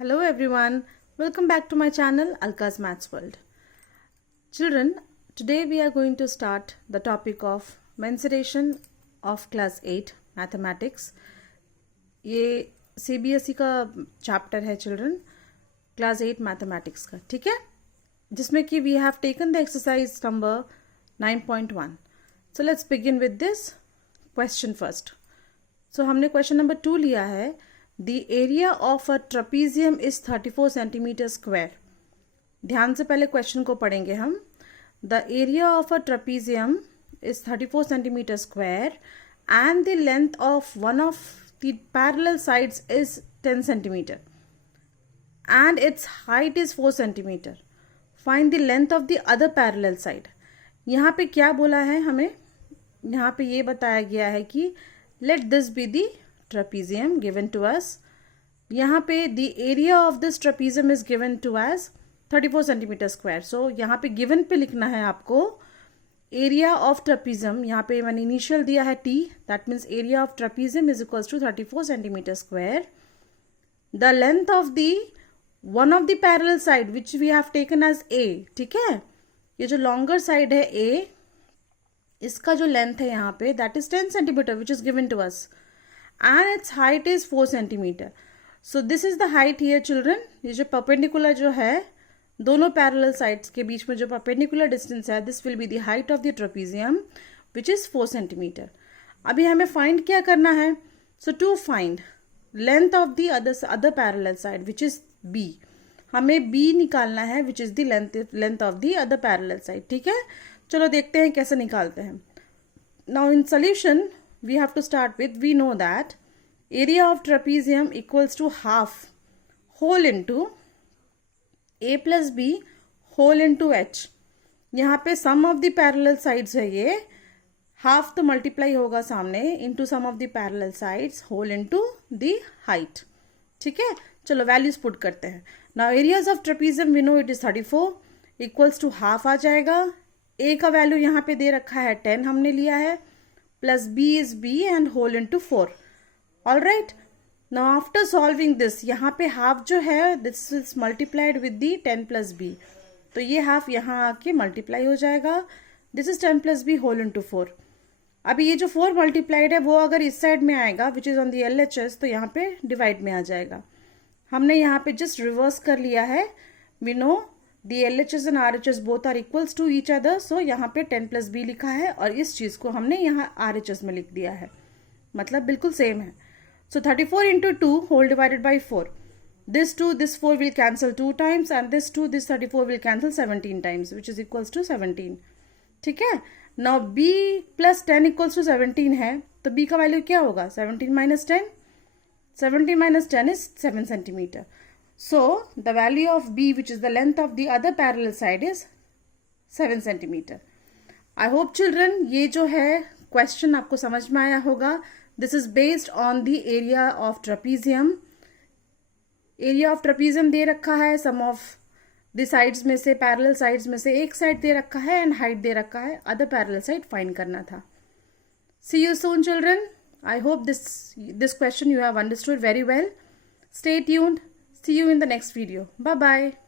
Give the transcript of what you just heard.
Hello everyone, welcome back to my channel Alka's Maths World. Children, today we are going to start the topic of mensuration of class 8 mathematics. ये CBSE का chapter है children, class 8 mathematics का, ठीक है, जिसमें कि we have taken the exercise number 9.1. So let's begin with this question first. So हमने question number 2 लिया है. The area of a trapezium is 34 centimeter square. ध्यान से पहले क्वेश्चन को पढ़ेंगे हम. The area of a trapezium is 34 centimeter square and the length of one of the parallel sides is 10 centimeter and its height is 4 centimeter. Find the length of the other parallel side. यहाँ पे क्या बोला है हमें? यहाँ पे ये बताया गया है कि let this be the trapezium given to us. यहाँ पे the area of this trapezium is given to as 34 centimeter square. So यहाँ पे given पे लिखना है आपको area of trapezium. यहाँ पे मैंने initial दिया है t. That means area of trapezium is equals to 34 centimeter square. The length of the one of the parallel side which we have taken as a. ठीक है, ये जो longer side है a, इसका जो लेंथ है यहाँ पे that is 10 centimeter which is given to us. And its height is 4 centimeter. So this is the height here children. ये जो perpendicular जो है दोनों parallel sides के बीच में जो perpendicular distance है, this will be the height of the trapezium which is 4 centimeter. अभी हमें find क्या करना है? So to find length of the other parallel side which is B, हमें B निकालना है which is the length of the other parallel side. ठीक है, चलो देखते हैं कैसे निकालते हैं. Now in solution we have to start with, we know that area of trapezium equals to half whole into a plus b whole into h. यहाँ पे sum of the parallel sides है, ये half तो multiply होगा सामने into sum of the parallel sides whole into the height. ठीक है, चलो values put करते हैं. Now areas of trapezium we know it is 34 equals to half आ जाएगा. a का वैल्यू यहाँ पे दे रखा है 10 हमने लिया है, plus b is b and whole into 4. All right. Now after solving this, यहाँ पे half जो है this is multiplied with the 10 plus b. तो ये half यहाँ आके multiply हो जाएगा. This is 10 plus b whole into 4. अभी ये जो 4 multiplied है वो अगर इस साइड में आएगा which is on the LHS, तो यहाँ पे divide में आ जाएगा. हमने यहाँ पे just reverse कर लिया है. We know the LHS and RHS both are equals to each other. So यहाँ पे 10 plus b लिखा है और इस चीज को हमने यहाँ RHS में लिख दिया है, मतलब बिल्कुल सेम है. So 34 into 2 whole divided by 4. This 2, this 4 will cancel 2 times and this 2, this 34 will cancel 17 times which is equals to 17. ठीक है. Now b plus 10 equals to 17 है, तो b का वैल्यू क्या होगा? 17 minus 10. 17 minus 10 is 7 centimeter. So the value of b which is the length of the other parallel side is 7 centimeter. I hope children ये जो है question आपको समझ में आया होगा. This is based on the area of trapezium. Area of trapezium दे रखा है, sum of the sides में से parallel sides में से एक side दे रखा है and height दे रखा है, other parallel side find करना था. See you soon children. I hope this question you have understood very well. Stay tuned. See you in the next video. Bye bye.